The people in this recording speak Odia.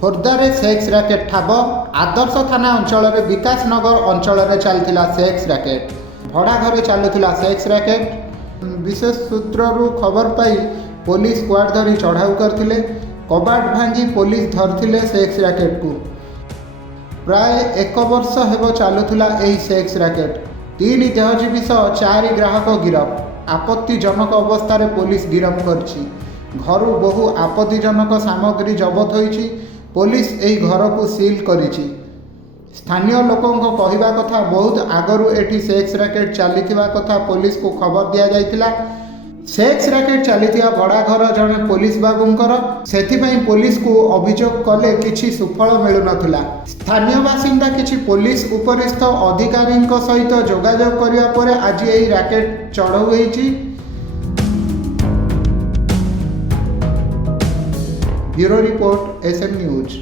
ଖୋର୍ଦ୍ଧାରେ ସେକ୍ସ ରାକେଟ୍ ଠାବ। ଆଦର୍ଶ ଥାନା ଅଞ୍ଚଳରେ ବିକାଶ ନଗର ଅଞ୍ଚଳରେ ଚାଲିଥିଲା ସେକ୍ସ ରାକେଟ୍। ଭଡ଼ା ଘରେ ଚାଲୁଥିଲା ସେକ୍ସ ରାକେଟ୍। ବିଶେଷ ସୂତ୍ରରୁ ଖବର ପାଇ ପୋଲିସ ସ୍କ୍ୱାଡ୍ ଧରି ଚଢ଼ାଉ କରିଥିଲେ। କବାଟ ଭାଙ୍ଗି ପୋଲିସ ଧରିଥିଲେ ସେକ୍ସ ରାକେଟ୍କୁ। ପ୍ରାୟ 1 ବର୍ଷ ହେବ ଚାଲୁଥିଲା ଏହି ସେକ୍ସ ରାକେଟ୍। 3 ଦେହଜୀବୀ ସହ 4 ଗ୍ରାହକ ଗିରଫ। ଆପତ୍ତିଜନକ ଅବସ୍ଥାରେ ପୋଲିସ ଗିରଫ କରିଛି। ଘରୁ ବହୁ ଆପତ୍ତିଜନକ ସାମଗ୍ରୀ ଜବତ ହୋଇଛି। ପୋଲିସ ଏହି ଘରକୁ ସିଲ୍ କରିଛି। ସ୍ଥାନୀୟ ଲୋକଙ୍କ କହିବା କଥା, ବହୁତ ଆଗରୁ ଏଠି ସେକ୍ସ ରାକେଟ୍ ଚାଲିଥିବା କଥା ପୋଲିସକୁ ଖବର ଦିଆଯାଇଥିଲା। ସେକ୍ସ ରାକେଟ୍ ଚାଲିଥିବା ଭଡ଼ା ଘର ଜଣେ ପୋଲିସ ବାବୁଙ୍କର। ସେଥିପାଇଁ ପୋଲିସକୁ ଅଭିଯୋଗ କଲେ କିଛି ସୁଫଳ ମିଳୁନଥିଲା। ସ୍ଥାନୀୟ ବାସିନ୍ଦା କିଛି ପୋଲିସ ଉପରିସ୍ଥ ଅଧିକାରୀଙ୍କ ସହିତ ଯୋଗାଯୋଗ କରିବା ପରେ ଆଜି ଏହି ରାକେଟ୍ ଚଢ଼ଉ ହୋଇଛି। Bureau report, SM news.